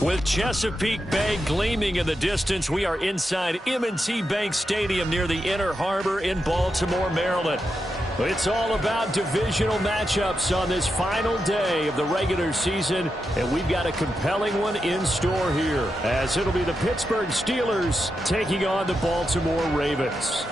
With Chesapeake Bay gleaming in the distance, we are inside M&T Bank Stadium near the Inner Harbor in Baltimore, Maryland. It's all about divisional matchups on this final day of the regular season, and we've got a compelling one in store here, as it'll be the Pittsburgh Steelers taking on the Baltimore Ravens.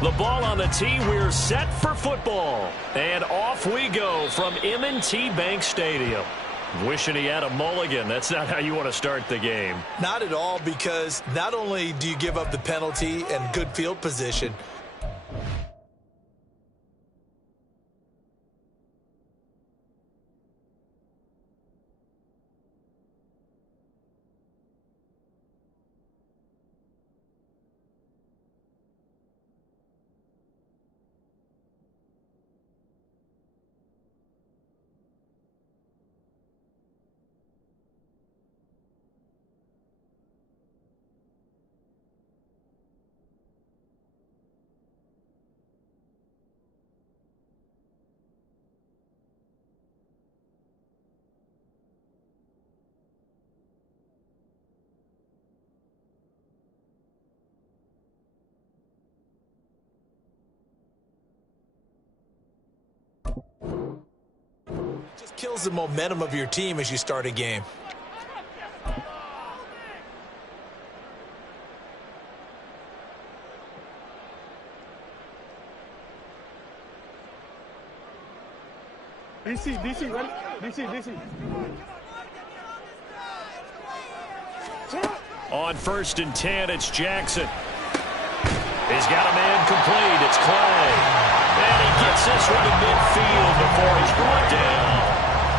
The ball on the tee, we're set for football. And off we go from M&T Bank Stadium. Wishing he had a mulligan. That's not how you want to start the game. Not at all, because not only do you give up the penalty and good field position, just kills the momentum of your team as you start a game. DC, ready? DC. On 1st and 10, it's Jackson. He's got a man complete. It's Clay. And he gets this one to midfield before he's brought down.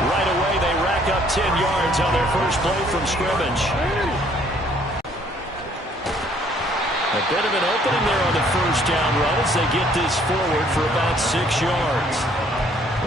Right away, they rack up 10 yards on their first play from scrimmage. A bit of an opening there on the first down run as they get this forward for about 6 yards.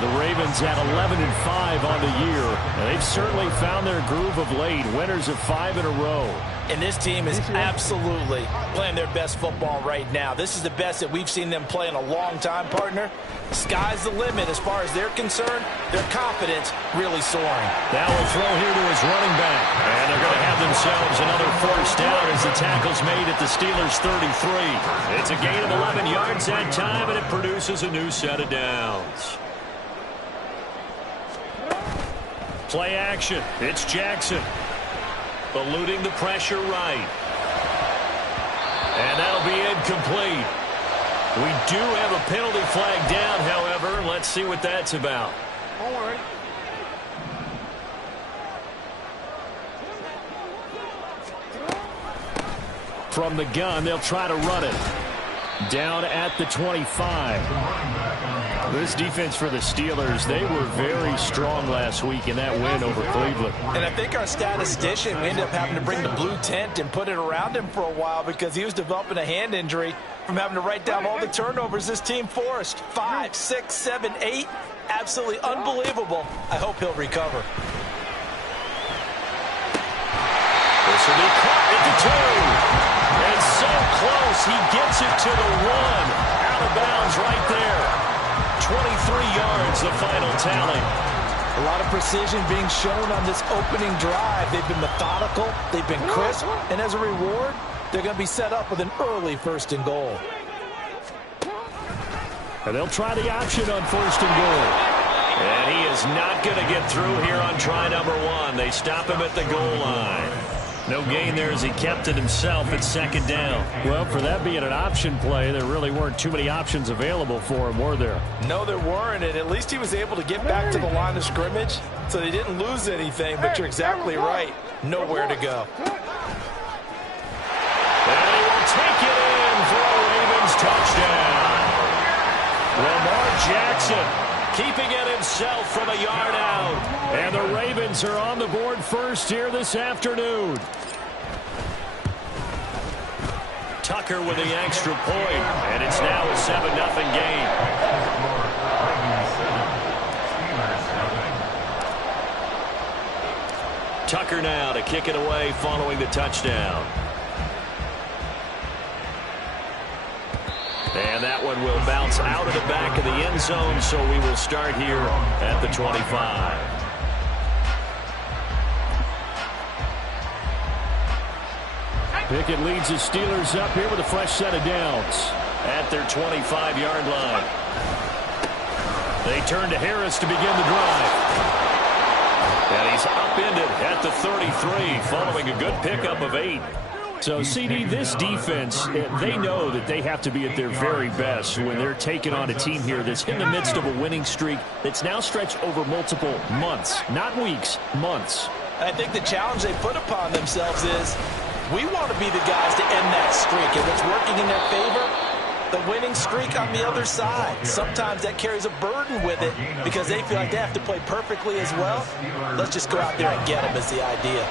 The Ravens at 11-5 on the year, and they've certainly found their groove of late. Winners of 5 in a row. And this team is absolutely playing their best football right now. This is the best that we've seen them play in a long time, partner. Sky's the limit as far as they're concerned. Their confidence really soaring. Now we'll throw here to his running back. And they're going to have themselves another first down as the tackle's made at the Steelers' 33. It's a gain of 11 yards that time, and it produces a new set of downs. Play action. It's Jackson. Eluding the pressure right. And that'll be incomplete. We do have a penalty flag down, however. Let's see what that's about. Don't worry. From the gun, they'll try to run it. Down at the 25. This defense for the Steelers, they were very strong last week in that win over Cleveland. And I think our statistician, we ended up having to bring the blue tent and put it around him for a while because he was developing a hand injury from having to write down all the turnovers this team forced. 5, 6, 7, 8. Absolutely unbelievable. I hope he'll recover. This will be caught at the 2. And so close, he gets it to the 1. Out of bounds right there. 23 yards, the final tally. A lot of precision being shown on this opening drive. They've been methodical, they've been crisp, and as a reward, they're going to be set up with an early 1st and goal. And they'll try the option on 1st and goal. And he is not going to get through here on try number 1. They stop him at the goal line. No gain there as he kept it himself at 2nd down. Well, for that being an option play, there really weren't too many options available for him, were there? No, there weren't, and at least he was able to get back to the line of scrimmage, so they didn't lose anything, but you're exactly right. Nowhere to go. And he will take it in for a Ravens touchdown. Lamar Jackson keeping it himself from a yard out. And the Ravens are on the board first here this afternoon. Tucker with the extra point, and it's now a 7-0 game. Tucker now to kick it away following the touchdown. And that one will bounce out of the back of the end zone, so we will start here at the 25. Pickett leads the Steelers up here with a fresh set of downs at their 25-yard line. They turn to Harris to begin the drive. And he's upended at the 33 following a good pickup of 8. So, CD, this defense, they know that they have to be at their very best when they're taking on a team here that's in the midst of a winning streak that's now stretched over multiple months, not weeks, months. I think the challenge they put upon themselves is we want to be the guys to end that streak, and what's working in their favor, the winning streak on the other side. Sometimes that carries a burden with it because they feel like they have to play perfectly as well. Let's just go out there and get them is the idea.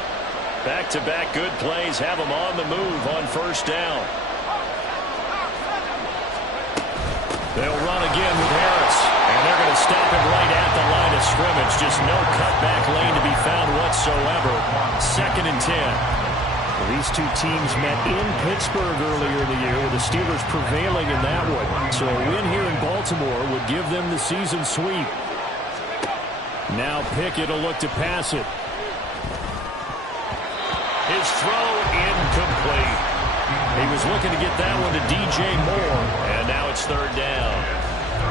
Back-to-back good plays have them on the move on first down. They'll run again with Harris, and they're going to stop him right at the line of scrimmage. Just no cutback lane to be found whatsoever. 2nd and 10. These two teams met in Pittsburgh earlier in the year, with the Steelers prevailing in that one. So a win here in Baltimore would give them the season sweep. Now Pickett will look to pass it. His throw incomplete. He was looking to get that one to DJ Moore, and now it's 3rd down.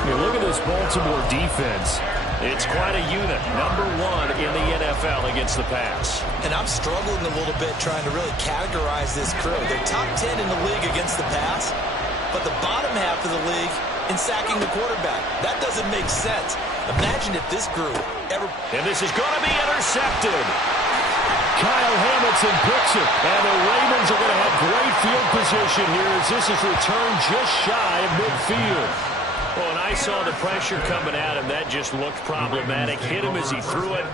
Hey, look at this Baltimore defense. It's quite a unit, number 1 in the NFL against the pass. And I'm struggling a little bit trying to really categorize this crew. They're top 10 in the league against the pass, but the bottom half of the league in sacking the quarterback. That doesn't make sense. Imagine if this group ever... And this is going to be intercepted. Kyle Hamilton picks it, and the Ravens are going to have great field position here as this is returned just shy of midfield. Well, and I saw the pressure coming at him. That just looked problematic. Hit him as he threw it,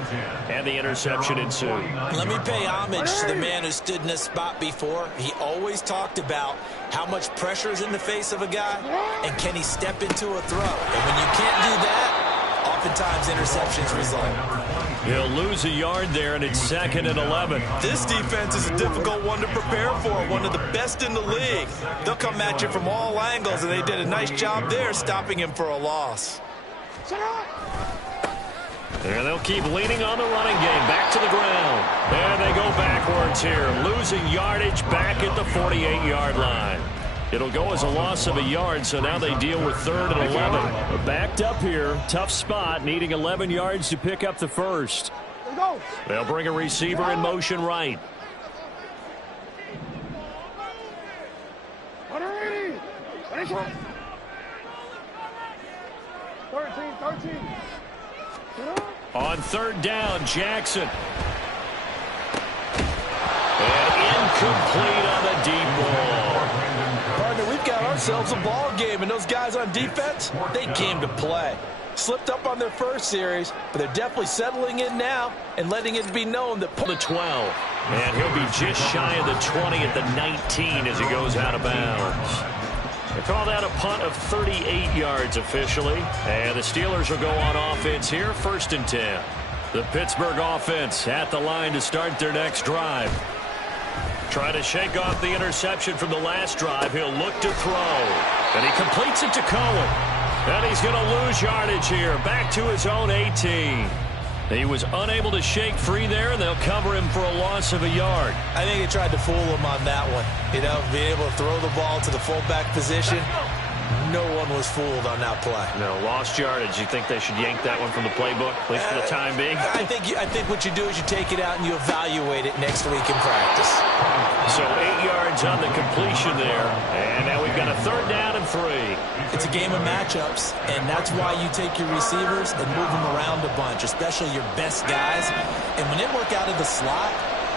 and the interception ensued. Let me pay homage to the man who stood in this spot before. He always talked about how much pressure is in the face of a guy, and can he step into a throw. And when you can't do that, oftentimes interceptions result. He'll lose a yard there, and it's 2nd and 11. This defense is a difficult one to prepare for, one of the best in the league. They'll come at you from all angles, and they did a nice job there stopping him for a loss. And they'll keep leaning on the running game. Back to the ground. And they go backwards here, losing yardage back at the 48-yard line. It'll go as a loss of a yard, so now they deal with 3rd and 11. Backed up here, tough spot, needing 11 yards to pick up the first. They'll bring a receiver in motion right. 13. On 3rd down, Jackson. And incomplete on the deep ball. Partner, we've got ourselves a ball game, and those guys on defense, they came to play. Slipped up on their first series, but they're definitely settling in now and letting it be known that... The 12, and he'll be just shy of the 20 at the 19 as he goes out of bounds. They call that a punt of 38 yards officially, and the Steelers will go on offense here, 1st and 10. The Pittsburgh offense at the line to start their next drive. Trying to shake off the interception from the last drive. He'll look to throw. And he completes it to Cohen. And he's going to lose yardage here. Back to his own 18. He was unable to shake free there, and they'll cover him for a loss of a yard. I think they tried to fool him on that one. You know, being able to throw the ball to the fullback position. No one was fooled on that play. No, lost yardage. You think they should yank that one from the playbook, at least for the time being? I think what you do is you take it out and you evaluate it next week in practice. So 8 yards on the completion there. And now we've got a 3rd down and 3. It's a game of matchups, and that's why you take your receivers and move them around a bunch, especially your best guys. And when they work out of the slot,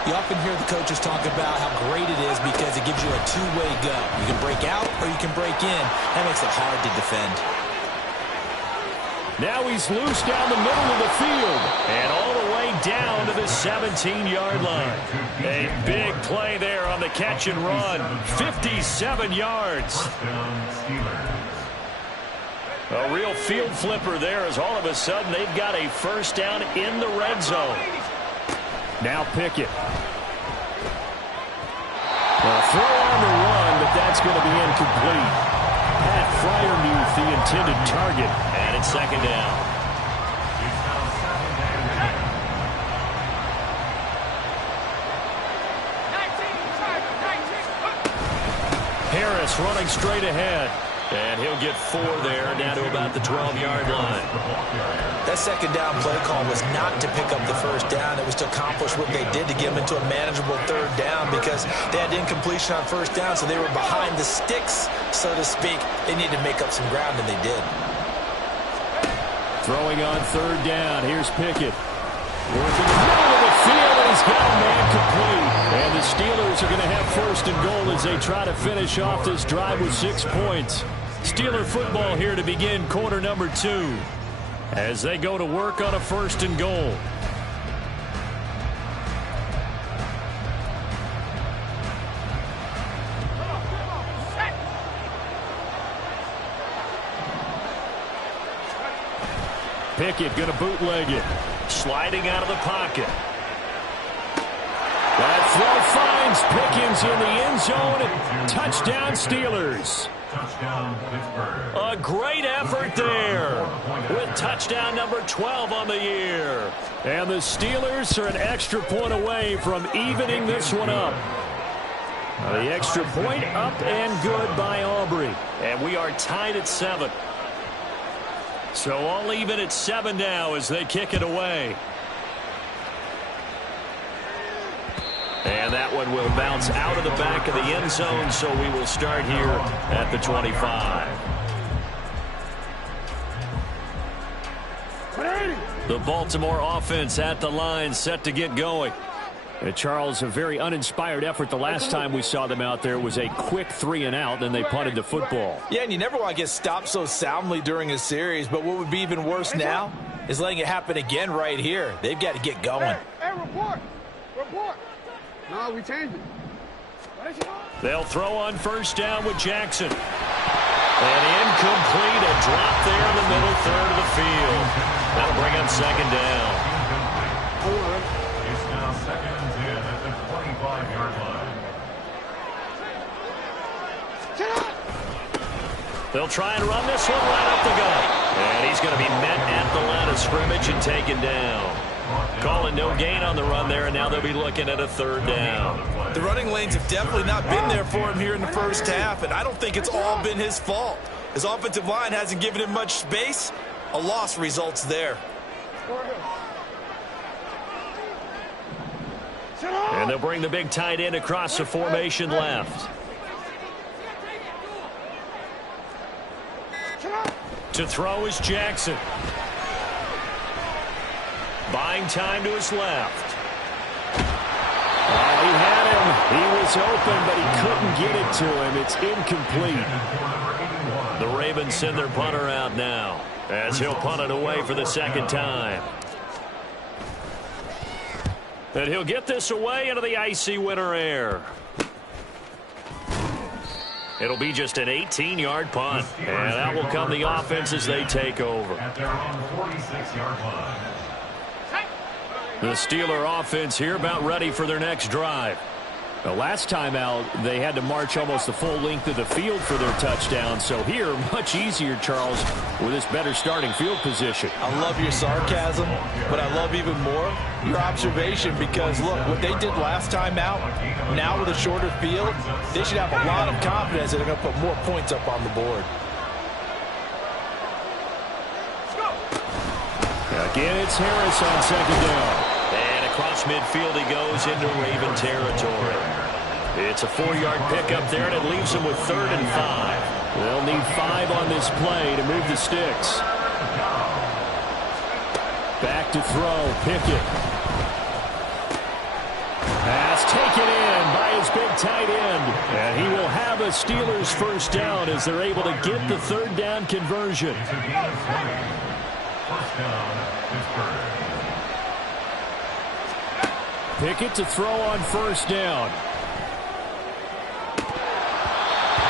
you often hear the coaches talk about how great it is because it gives you a two-way go. You can break out or you can break in. That makes it hard to defend. Now he's loose down the middle of the field and all the way down to the 17-yard line. A big play there on the catch and run. 57 yards. A real field flipper there as all of a sudden they've got a first down in the red zone. Now Pickett. A throw on the run, but that's going to be incomplete. Pat Fryermuth, the intended target, and it's second down. Harris running straight ahead, and he'll get 4 there, down to about the 12-yard line. That second down play call was not to pick up the first down. It was to accomplish what they did to get them into a manageable third down because they had incompletion on first down, so they were behind the sticks, so to speak. They needed to make up some ground, and they did. Throwing on third down. Here's Pickett. Working the middle of the field, and he's got a man complete. And the Steelers are going to have first and goal as they try to finish off this drive with 6 points. Steeler football here to begin quarter number 2 as they go to work on a first and goal. Pickett going to bootleg it. Sliding out of the pocket. That throw finds Pickens in the end zone. Touchdown Steelers. A great effort there with touchdown number 12 on the year. And the Steelers are an extra point away from evening this one up. The extra point up and good by Aubrey. And we are tied at 7. So all even at 7 now as they kick it away. And that one will bounce out of the back of the end zone, so we will start here at the 25. The Baltimore offense at the line, set to get going. And Charles, a very uninspired effort the last time we saw them out there was a quick 3 and out, then they punted the football. Yeah, and you never want to get stopped so soundly during a series, but what would be even worse now is letting it happen again right here. They've got to get going. Hey, report. No, we changed it. They'll throw on first down with Jackson. And incomplete, a drop there in the middle third of the field. That'll bring up second down. It's now 2nd and 10 at the 25-yard line. They'll try and run this one right up the gut. And he's going to be met at the line of scrimmage and taken down. Calling no gain on the run there, and now they'll be looking at a third down. The running lanes have definitely not been there for him here in the first half, and I don't think it's all been his fault. His offensive line hasn't given him much space. A loss results there. And they'll bring the big tight end across the formation left. To throw is Jackson. Buying time to his left. He had him. He was open, but he couldn't get it to him. It's incomplete. The Ravens send their punter out now as he'll punt it away for the second time. And he'll get this away into the icy winter air. It'll be just an 18-yard punt. And that will come the offense as they take over. At their own 46-yard line. The Steeler offense here about ready for their next drive. The last time out, they had to march almost the full length of the field for their touchdown. So here, much easier, Charles, with this better starting field position. I love your sarcasm, but I love even more your observation because, look, what they did last time out, now with a shorter field, they should have a lot of confidence that they're going to put more points up on the board. Again, it's Harris on second down. And across midfield he goes into Raven territory. It's a 4-yard pickup there, and it leaves them with 3rd and 5. They'll need 5 on this play to move the sticks. Back to throw, Pickett. Pass taken in by his big tight end. And he will have a Steelers first down as they're able to get the 3rd down conversion. First down, Pittsburgh. Pickett to throw on first down.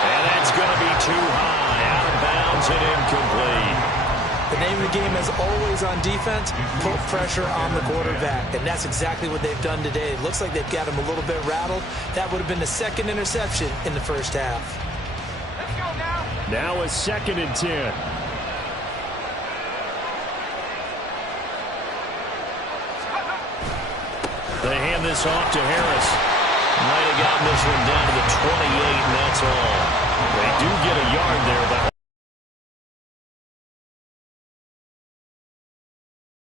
And that's going to be too high. Out of bounds and incomplete. The name of the game, as always on defense, put pressure on the quarterback. And that's exactly what they've done today. It looks like they've got him a little bit rattled. That would have been the second interception in the first half. Let's go now. Now a 2nd and 10. They hand this off to Harris. Might have gotten this one down to the 28, and that's all. They do get a yard there, but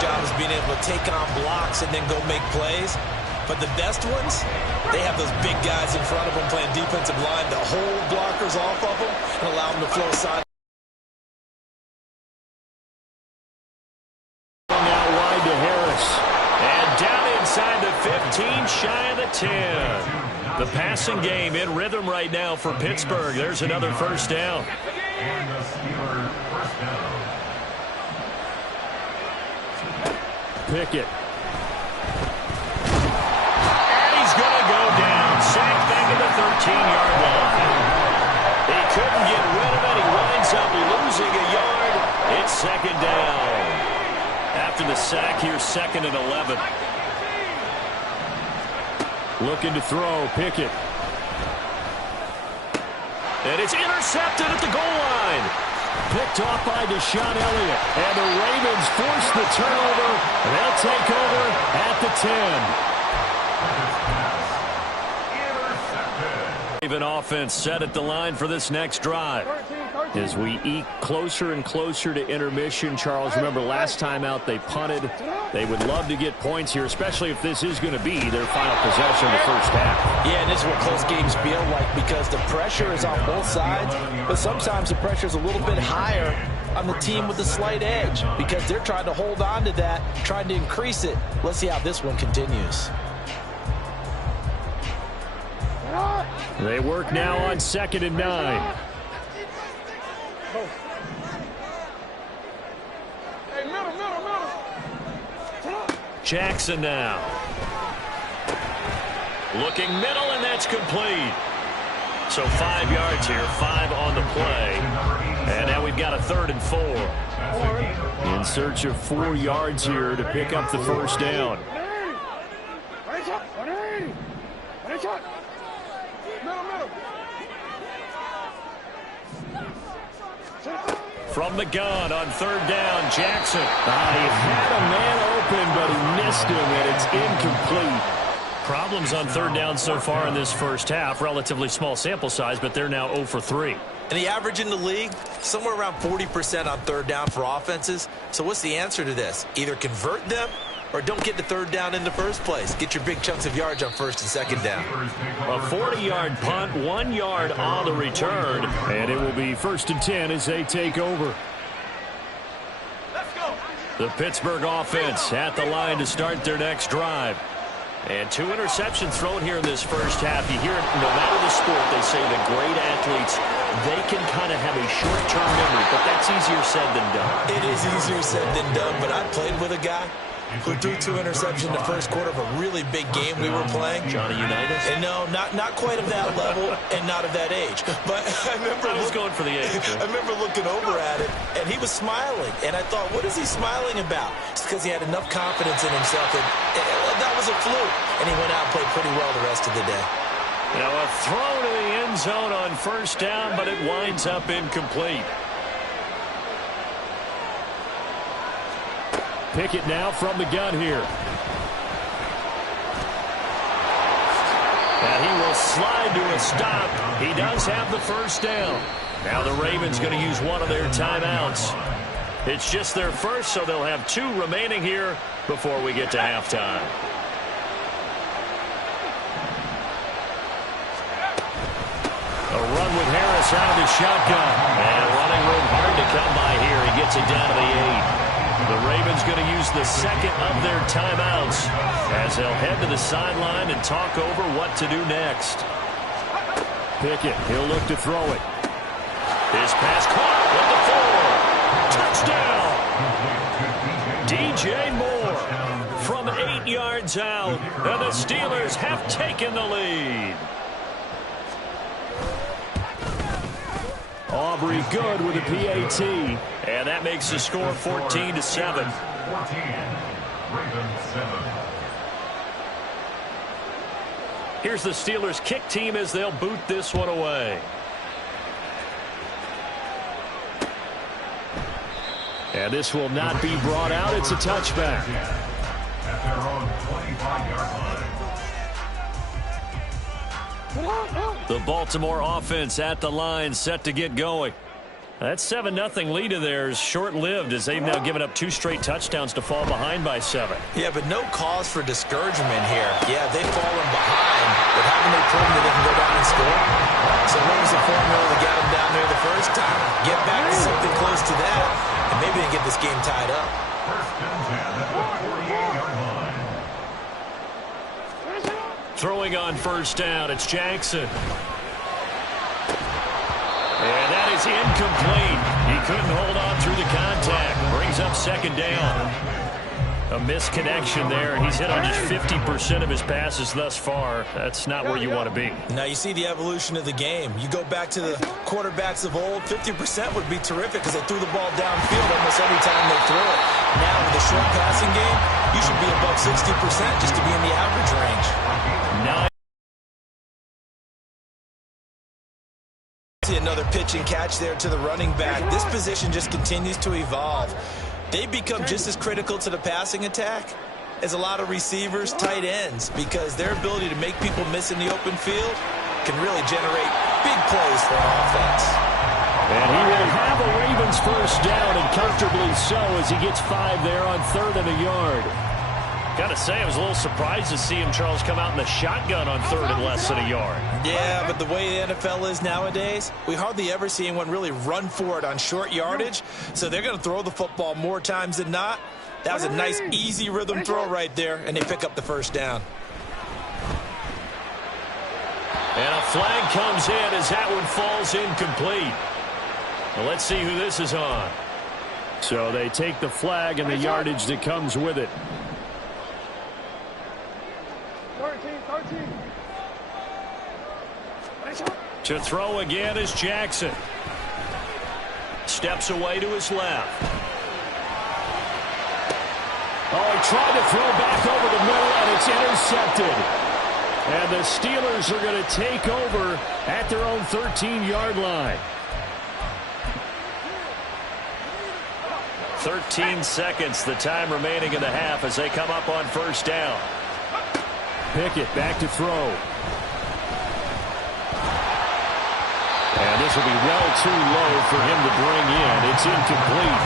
Job is being able to take on blocks and then go make plays. But the best ones, they have those big guys in front of them playing defensive line to hold blockers off of them and allow them to flow side. now wide to Harris. And down inside the 15, shy of the 10. The passing game in rhythm right now for Pittsburgh. There's another first down. And the Steelers first down. Pickett. And he's going to go down. Sacked back at the 13-yard line. He couldn't get rid of it. He winds up losing a yard. It's 2nd down. After the sack, here's 2nd and 11. Looking to throw, Pickett. And it's intercepted at the goal line. Picked off by Deshaun Elliott. And the Ravens force the turnover. They'll take over at the 10. Raven offense set at the line for this next drive. As we eke closer and closer to intermission, Charles, remember last time out they punted. They would love to get points here, especially if this is going to be their final possession of the first half. Yeah, and this is what close games feel like because the pressure is on both sides, but sometimes the pressure is a little bit higher on the team with the slight edge because they're trying to hold on to that, trying to increase it. Let's see how this one continues. They work now on 2nd and 9. Jackson now. Looking middle, and that's complete. So 5 yards here, 5 on the play. And now we've got a 3rd and 4. In search of 4 yards here to pick up the first down. From the gun on 3rd down, Jackson. He had a man open, but he missed him, and it's incomplete. Problems on 3rd down so far in this first half. Relatively small sample size, but they're now 0 for 3. And the average in the league, somewhere around 40% on 3rd down for offenses. So what's the answer to this? Either convert them or don't get the 3rd down in the first place. Get your big chunks of yards on 1st and 2nd down. A 40-yard punt, 1 yard on the return. And it will be 1st and 10 as they take over. Let's go. The Pittsburgh offense at the line to start their next drive. And 2 interceptions thrown here in this first half. You hear it, no matter the sport, they say the great athletes, they can kind of have a short-term memory, but that's easier said than done. It is easier said than done, but I played with a guy who threw 2 interceptions in the first quarter of a really big game we were playing. Johnny Unitas? And no, not quite of that level and not of that age. But I remember going for the age. I remember looking over at it, and he was smiling. And I thought, what is he smiling about? It's because he had enough confidence in himself that that was a fluke. And he went out and played pretty well the rest of the day. Now a throw to the end zone on 1st down, but it winds up incomplete. Pickett now from the gun here. And he will slide to a stop. He does have the first down. Now the Ravens going to use one of their timeouts. It's just their first, so they'll have 2 remaining here before we get to halftime. A run with Harris out of the shotgun. And running room hard to come by here. He gets it down to the 8. The Ravens going to use the 2nd of their timeouts as they'll head to the sideline and talk over what to do next. Pickett, he'll look to throw it. His pass caught with the 4. Touchdown! DJ Moore from 8 yards out, and the Steelers have taken the lead. Aubrey good with a PAT, and that makes the score 14-7. 14, Ravens 7. Here's the Steelers kick team as they'll boot this one away. And this will not be brought out. It's a touchback. At their own 25-yard line. The Baltimore offense at the line, set to get going. That 7-0 lead of theirs short-lived as they've now given up 2 straight touchdowns to fall behind by 7. Yeah, but no cause for discouragement here. Yeah, they've fallen behind, but haven't they proven that they can go down and score? So what was the formula that got them down there the first time? Get back to something close to that, and maybe they get this game tied up. First and 10 at the 48-yard line. Throwing on first down, it's Jackson. And that is incomplete. He couldn't hold on through the contact. Brings up second down. A misconnection there. He's hit on just 50% of his passes thus far. That's not where you want to be. Now you see the evolution of the game. You go back to the quarterbacks of old, 50% would be terrific because they threw the ball downfield almost every time they threw it. Now with the short passing game, you should be above 60% just to be in the average range. 9. See another pitch and catch there to the running back. This position just continues to evolve. They become just as critical to the passing attack as a lot of receivers, tight ends, because their ability to make people miss in the open field can really generate big plays for an offense. And he will have a Ravens first down, and comfortably so, as he gets 5 there on 3rd and a yard. Got to say, I was a little surprised to see him, Charles, come out in the shotgun on 3rd and less than a yard. Yeah, but the way the NFL is nowadays, we hardly ever see anyone really run for it on short yardage. So they're going to throw the football more times than not. That was a nice, easy rhythm throw right there, and they pick up the first down. And a flag comes in as that one falls incomplete. Well, let's see who this is on. So they take the flag and the yardage that comes with it. 13. To throw again is Jackson. Steps away to his left. Oh, he tried to throw back over the middle, and it's intercepted. And the Steelers are going to take over at their own 13-yard line. 13 seconds, the time remaining in the half as they come up on first down. Pickett back to throw. And this will be well too low for him to bring in. It's incomplete.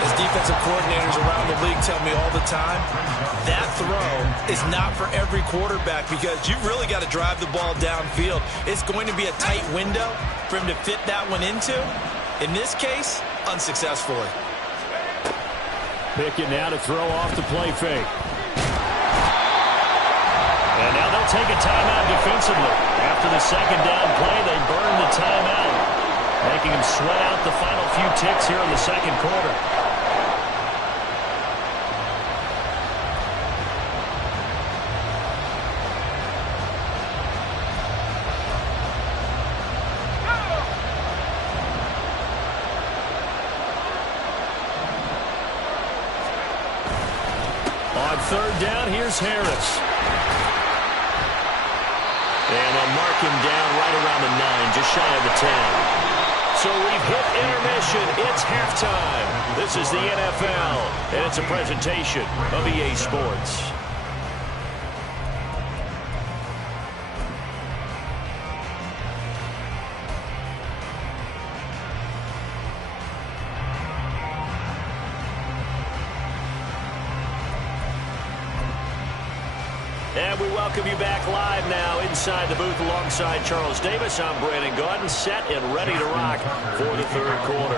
As defensive coordinators around the league tell me all the time, that throw is not for every quarterback because you've really got to drive the ball downfield. It's going to be a tight window for him to fit that one into. In this case, unsuccessfully. Pickett now to throw off the play fake. And now they'll take a timeout defensively. After the second down play, they burn the timeout, making them sweat out the final few ticks here in the second quarter. On third down, here's Harris. And they'll mark him down right around the 9, just shy of the 10. So we've hit intermission. It's halftime. This is the NFL, and it's a presentation of EA Sports. And we welcome you back live now inside the booth alongside Charles Davis. I'm Brandon Gaudin, set and ready to rock for the third quarter.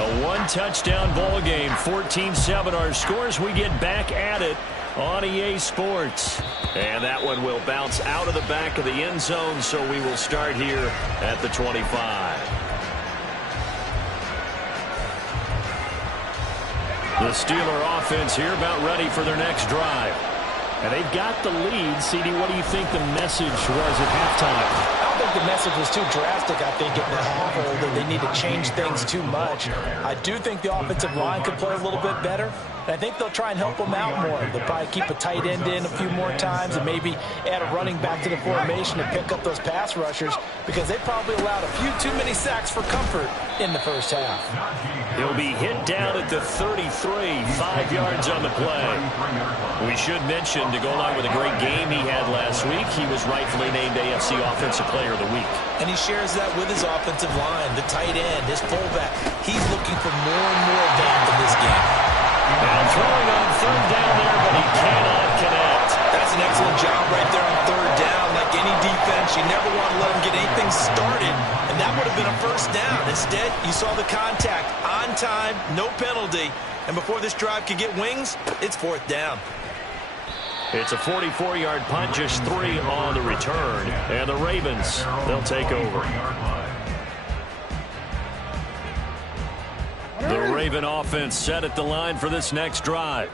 A one-touchdown ball game, 14-7 our scores. We get back at it on EA Sports. And that one will bounce out of the back of the end zone, so we will start here at the 25. The Steeler offense here about ready for their next drive. And they've got the lead. CD, what do you think the message was at halftime? I don't think the message was too drastic, I think, in the half, or that they need to change things too much. I do think the offensive line could play a little bit better. And I think they'll try and help them out more. They'll probably keep a tight end in a few more times and maybe add a running back to the formation and pick up those pass rushers, because they probably allowed a few too many sacks for comfort in the first half. He'll be hit down at the 33, 5 yards on the play. We should mention, to go along with a great game he had last week, he was rightfully named AFC Offensive Player of the Week. And he shares that with his offensive line, the tight end, his fullback. He's looking for more and more of that in this game. Now throwing on third down there, but he cannot connect. That's an excellent job right there on third down. Like any defense, you never want to let them get anything started, and that would have been a first down. Instead, you saw the contact on time, no penalty, and before this drive could get wings, it's fourth down. It's a 44-yard punt, just 3 on the return, and the Ravens, they'll take over. The Raven offense set at the line for this next drive.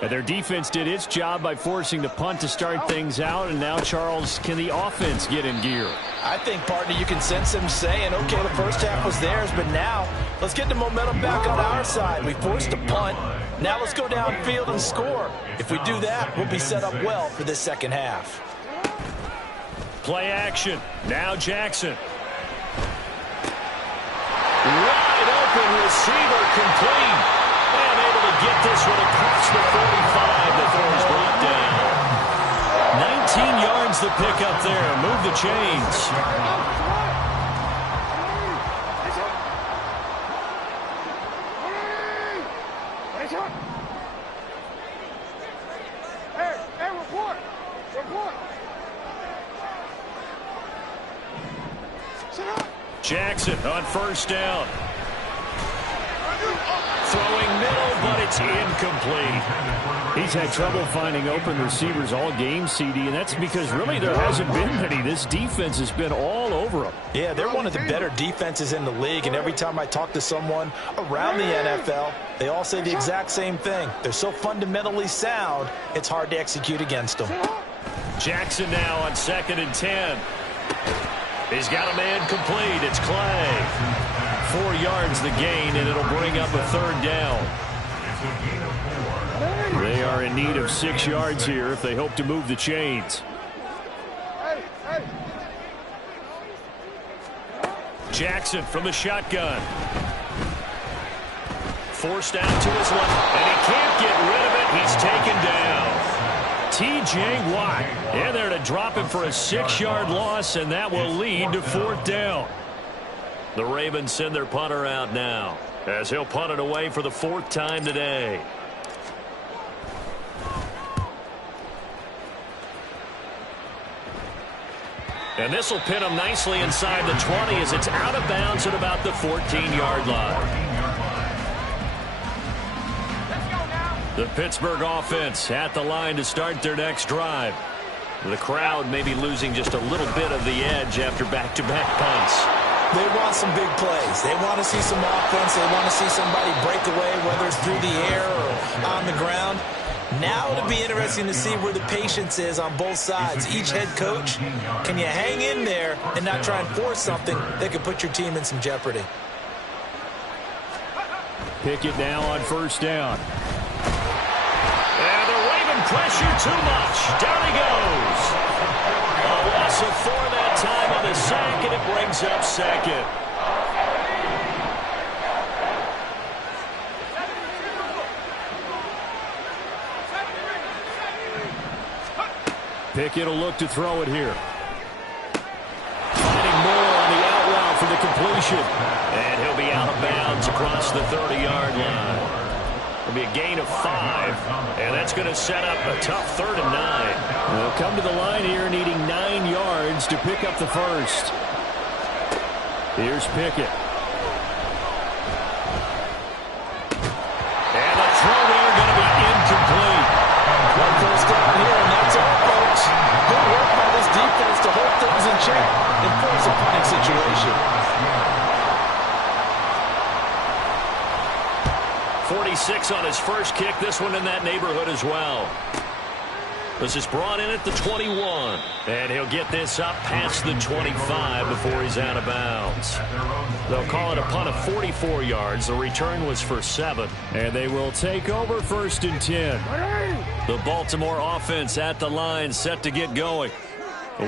And their defense did its job by forcing the punt to start things out. And now, Charles, can the offense get in gear? I think, partner, you can sense them saying, okay, the first half was theirs, but now let's get the momentum back on our side. We forced a punt. Now let's go downfield and score. If we do that, we'll be set up well for this second half. Play action. Now Jackson. Wide open receiver, complete. And able to get this one across the 45. The throw is brought down. 19 yards to pick up there. Move the chains. Jackson on first down. Throwing middle, but it's incomplete. He's had trouble finding open receivers all game, CD, and that's because really there hasn't been many. This defense has been all over them. Yeah, they're one of the better defenses in the league, and every time I talk to someone around the NFL, they all say the exact same thing. They're so fundamentally sound, it's hard to execute against them. Jackson now on 2nd and 10. He's got a man complete. It's Clay. 4 yards the gain, and it'll bring up a third down. They are in need of 6 yards here if they hope to move the chains. Jackson from the shotgun. Forced out to his left, and he can't get rid of it. He's taken down. T.J. Watt in there to drop him for a 6-yard loss, and that will lead to fourth down. The Ravens send their punter out now, as he'll punt it away for the 4th time today. And this will pin him nicely inside the 20 as it's out of bounds at about the 14-yard line. The Pittsburgh offense at the line to start their next drive. The crowd may be losing just a little bit of the edge after back-to-back punts. They want some big plays. They want to see some offense. They want to see somebody break away, whether it's through the air or on the ground. Now it'll be interesting to see where the patience is on both sides. Each head coach, can you hang in there and not try and force something that could put your team in some jeopardy? Pickett now on first down. And the Raven pressure too much. Down he goes. A loss of 4 that time on the sack, and it brings up 2nd. Pickett will look to throw it here. Finding more on the out route for the completion. And he'll be out of bounds across the 30-yard line. It'll be a gain of 5, and that's going to set up a tough 3rd and 9. They'll come to the line here needing 9 yards to pick up the first. Here's Pickett. And the throw there going to be incomplete. One first down here, and that's all, folks. Good work by this defense to hold things in check and force a punting situation. 26 on his first kick. This one in that neighborhood as well. This is brought in at the 21. And he'll get this up past the 25 before he's out of bounds. They'll call it a punt of 44 yards. The return was for 7. And they will take over 1st and 10. The Baltimore offense at the line, set to get going.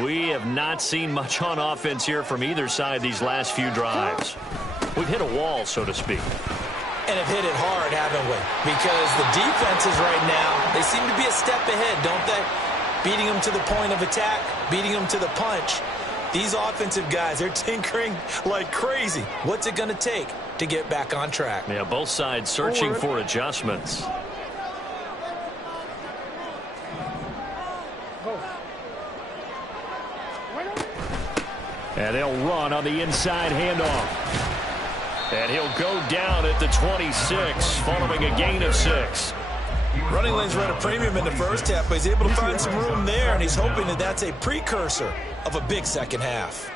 We have not seen much on offense here from either side these last few drives. We've hit a wall, so to speak. And have hit it hard, haven't we? Because the defenses right now, they seem to be a step ahead, don't they? Beating them to the point of attack, beating them to the punch. These offensive guys, they're tinkering like crazy. What's it going to take to get back on track? Yeah, both sides searching for adjustments. And they'll run on the inside handoff. And he'll go down at the 26 following a gain of 6. Running lanes were at a premium in the first half, but he's able to find some room there, and he's hoping that that's a precursor of a big second half.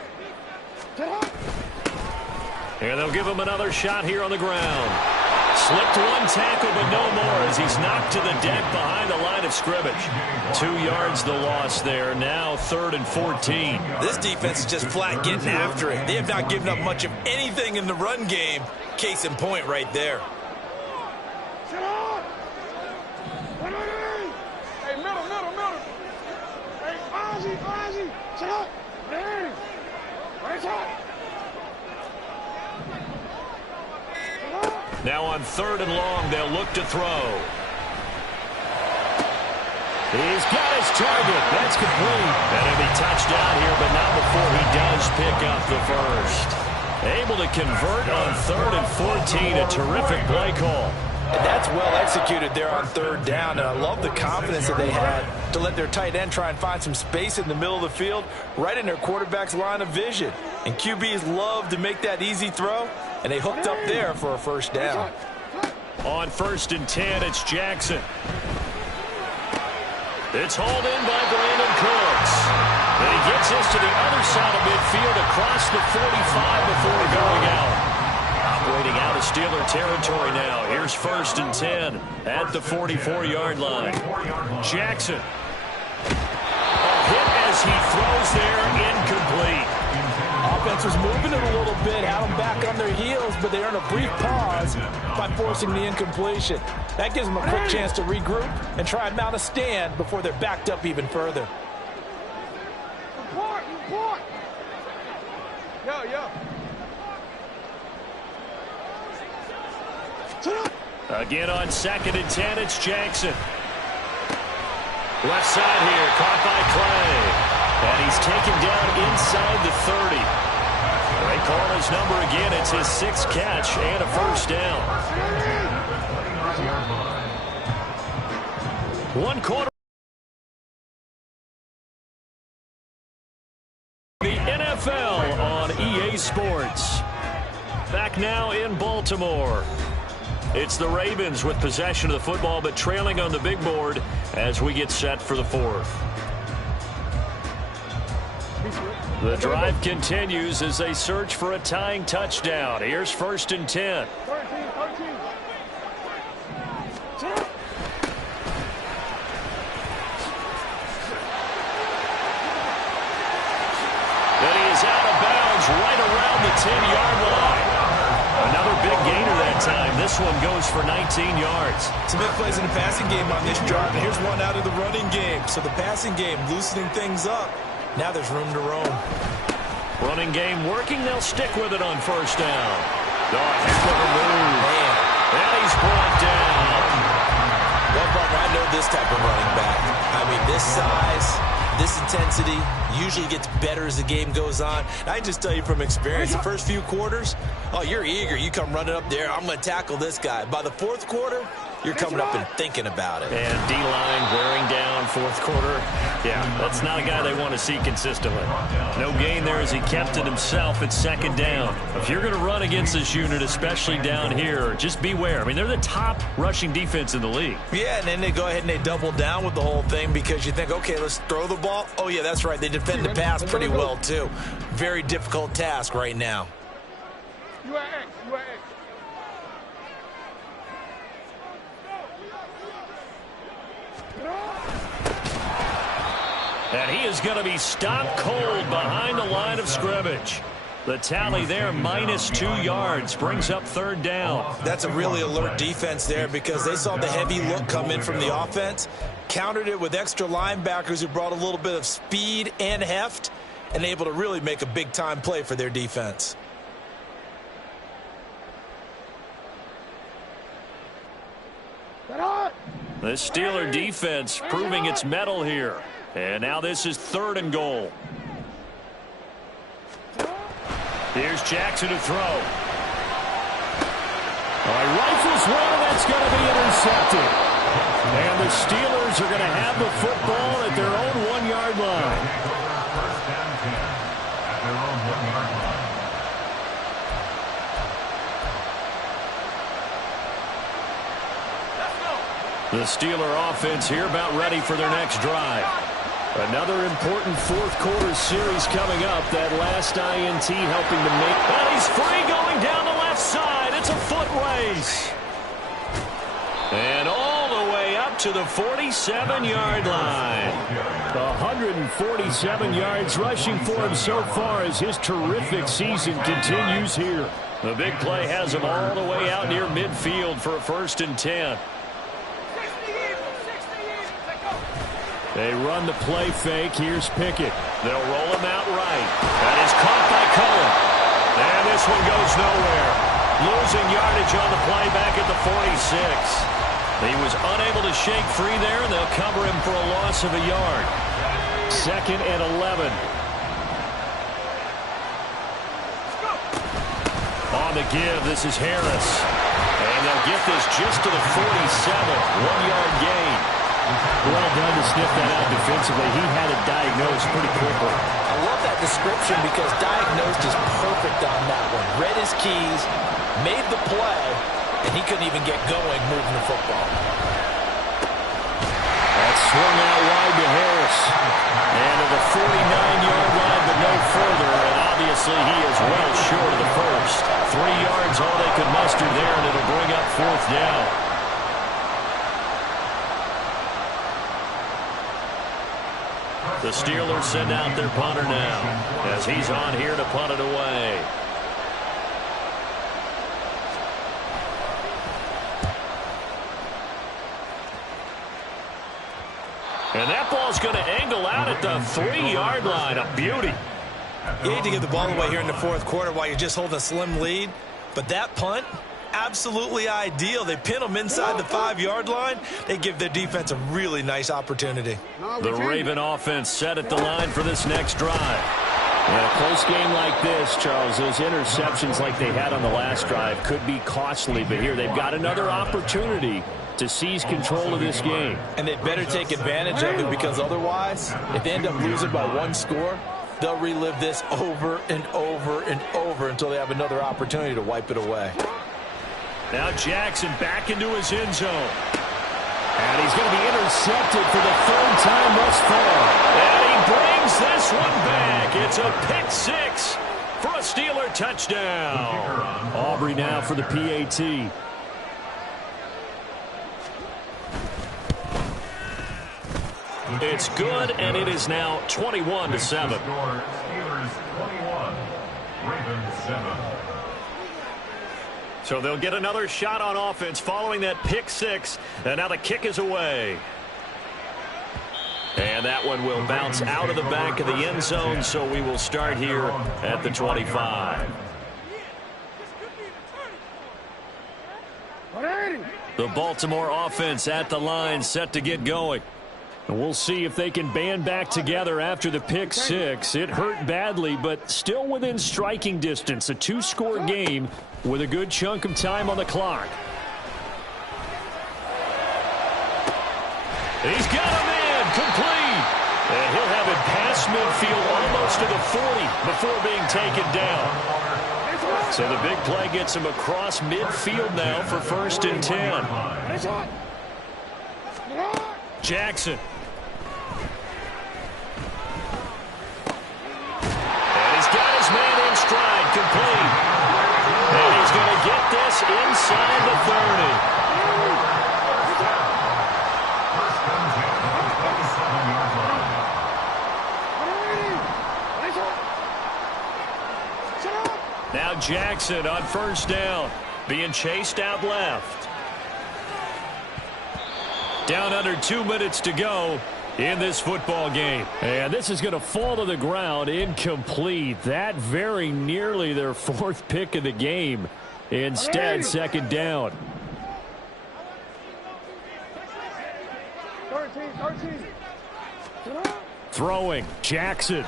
And they'll give him another shot here on the ground. Slipped one tackle, but no more as he's knocked to the deck behind the line of scrimmage. 2 yards the loss there. Now 3rd and 14. This defense is just flat getting after it. They have not given up much of anything in the run game. Case in point right there. Hey, middle. Hey, Ozzy. Shut up. Hey. Right side. Now on 3rd and long, they'll look to throw. He's got his target. That's complete. And he'll be touchdown here, but not before he does pick up the first. Able to convert on 3rd and 14. A terrific play call. And that's well executed there on 3rd down. And I love the confidence that they had to let their tight end try and find some space in the middle of the field, right in their quarterback's line of vision. And QBs love to make that easy throw, and they hooked up there for a 1st down. On 1st and 10, it's Jackson. It's hauled in by Brandon Cooks. And he gets this to the other side of midfield across the 45 before going out. Operating out of Steeler territory now. Here's 1st and 10 at the 44-yard line. Jackson. A hit as he throws there, incomplete. Offense was moving it a little bit, had them back on their heels, but they earned a brief pause by forcing the incompletion. That gives them a quick chance to regroup and try and mount a stand before they're backed up even further. Report. Yo. Again on 2nd and 10, it's Jackson. Left side here, caught by Clay. And he's taken down inside the 30. They call his number again. It's his 6th catch and a 1st down. 1 quarter. The NFL on EA Sports. Back now in Baltimore. It's the Ravens with possession of the football, but trailing on the big board as we get set for the 4th. The drive continues as they search for a tying touchdown. Here's 1st and 10. 13. And he is out of bounds right around the 10-yard line. Another big gainer that time. This one goes for 19 yards. Some big plays in the passing game on this drive. And here's one out of the running game. So the passing game loosening things up. Now there's room to roam. Running game working. They'll stick with it on 1st down. Oh, heck of a move. Man. And he's brought down. Well, Butler, I know this type of running back. I mean, this size, this intensity usually gets better as the game goes on. And I can just tell you from experience, the first few quarters, oh, you're eager. You come running up there, I'm going to tackle this guy. By the 4th quarter, you're coming up and thinking about it. And D-line wearing down 4th quarter. Yeah, that's not a guy they want to see consistently. No gain there as he kept it himself at 2nd down. If you're going to run against this unit, especially down here, just beware. I mean, they're the top rushing defense in the league. Yeah, and then they go ahead and they double down with the whole thing because you think, okay, let's throw the ball. Oh, yeah, that's right. They defend the pass pretty well, too. Very difficult task right now. You at X. And he is going to be stopped cold behind the line of scrimmage. The tally there, -2 yards, brings up 3rd down. That's a really alert defense there because they saw the heavy look come in from the offense, countered it with extra linebackers who brought a little bit of speed and heft, and able to really make a big-time play for their defense. The Steeler defense proving its mettle here. And now this is 3rd and goal. Here's Jackson to throw. Rifles one, and that's going to be intercepted. And the Steelers are going to have the football at their own 1-yard line. First down 10 at their own 1-yard line. The Steeler offense here about ready for their next drive. Another important 4th quarter series coming up. That last INT helping to make. And he's free going down the left side. It's a foot race. And all the way up to the 47-yard line. 147 yards rushing for him so far as his terrific season continues here. The big play has him all the way out near midfield for a 1st and 10. They run the play fake. Here's Pickett. They'll roll him out right. That is caught by Cullen. And this one goes nowhere. Losing yardage on the play back at the 46. He was unable to shake free there, and they'll cover him for a loss of a yard. 2nd and 11. On the give, this is Harris. And they'll get this just to the 47. 1-yard gain. Well done to sniff that out defensively. He had it diagnosed pretty quickly. I love that description because diagnosed is perfect on that one. Read his keys, made the play, and he couldn't even get going moving the football. That swung out wide to Harris. And to the 49-yard line, but no further. And obviously he is well short of the first. 3 yards all they could muster there, and it'll bring up 4th down. The Steelers send out their punter now as he's on here to punt it away. And that ball's going to angle out at the 3-yard line. A beauty. You hate to give the ball away here in the 4th quarter while you're just holding a slim lead, but that punt, absolutely ideal. They pin them inside the 5-yard line. They give their defense a really nice opportunity. The Raven offense set at the line for this next drive. In a close game like this, Charles, those interceptions like they had on the last drive could be costly, but here they've got another opportunity to seize control of this game. And they better take advantage of it because otherwise, if they end up losing by 1 score, they'll relive this over and over and over until they have another opportunity to wipe it away. Now Jackson back into his end zone. And he's going to be intercepted for the 3rd time thus far. And he brings this one back. It's a pick 6 for a Steeler touchdown. Aubrey now for the PAT. It's good, and it is now 21-7. Steelers 21, Ravens 7. So they'll get another shot on offense following that pick 6. And now the kick is away. And that one will bounce out of the back of the end zone, so we will start here at the 25. The Baltimore offense at the line, set to get going. And we'll see if they can band back together after the pick 6. It hurt badly, but still within striking distance. A 2-score game with a good chunk of time on the clock. He's got him in, complete. And he'll have it past midfield almost to the 40 before being taken down. So the big play gets him across midfield now for 1st and 10. Jackson. And he's got his man in stride, complete. And he's going to get this inside the 30. DeSean Jackson on first down, being chased out left. Down under 2 minutes to go in this football game. And this is going to fall to the ground, incomplete. That very nearly their fourth pick of the game. Instead, second down. 13. Throwing, Jackson.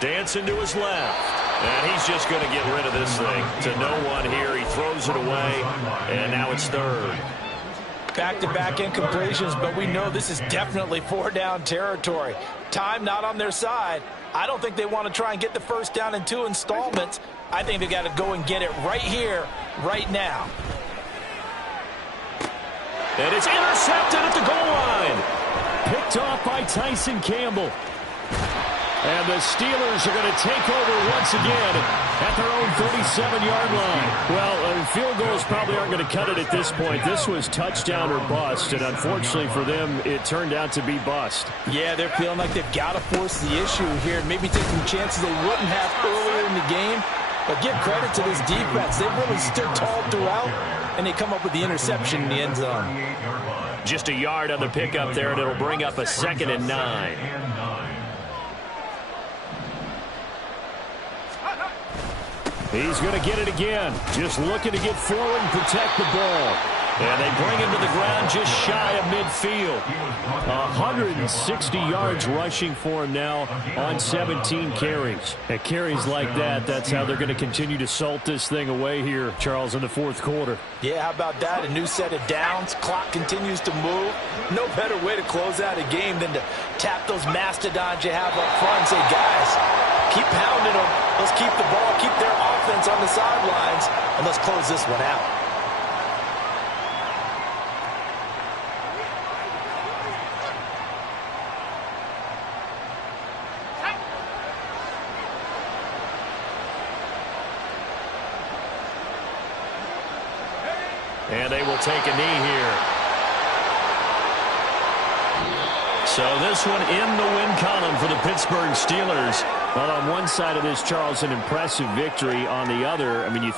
Dancing to his left. And he's just going to get rid of this thing. To no one here. He throws it away. And now it's third. Back-to-back incompletions, but we know this is definitely four-down territory. Time not on their side. I don't think they want to try and get the first down in 2 installments. I think they got to go and get it right here, right now. And it's intercepted at the goal line. Picked off by Tyson Campbell. And the Steelers are going to take over once again at their own 37-yard line. Well, field goals probably aren't going to cut it at this point. This was touchdown or bust, and unfortunately for them, it turned out to be bust. Yeah, they're feeling like they've got to force the issue here, maybe take some chances they wouldn't have earlier in the game. But give credit to this defense. They've really stood tall throughout, and they come up with the interception in the end zone. Just a yard on the pickup there, and it'll bring up a 2nd and 9. He's going to get it again. Just looking to get forward and protect the ball. And they bring him to the ground just shy of midfield. 160 yards rushing for him now on 17 carries. And carries like that, that's how they're going to continue to salt this thing away here, Charles, in the fourth quarter. Yeah, how about that? A new set of downs. Clock continues to move. No better way to close out a game than to tap those mastodons you have up front and say, guys, keep pounding them. Let's keep the ball, keep their offense on the sidelines, and let's close this one out. And they will take a knee here. So this one in the win column for the Pittsburgh Steelers. Well, on one side of this, Charles, an impressive victory. On the other, I mean, you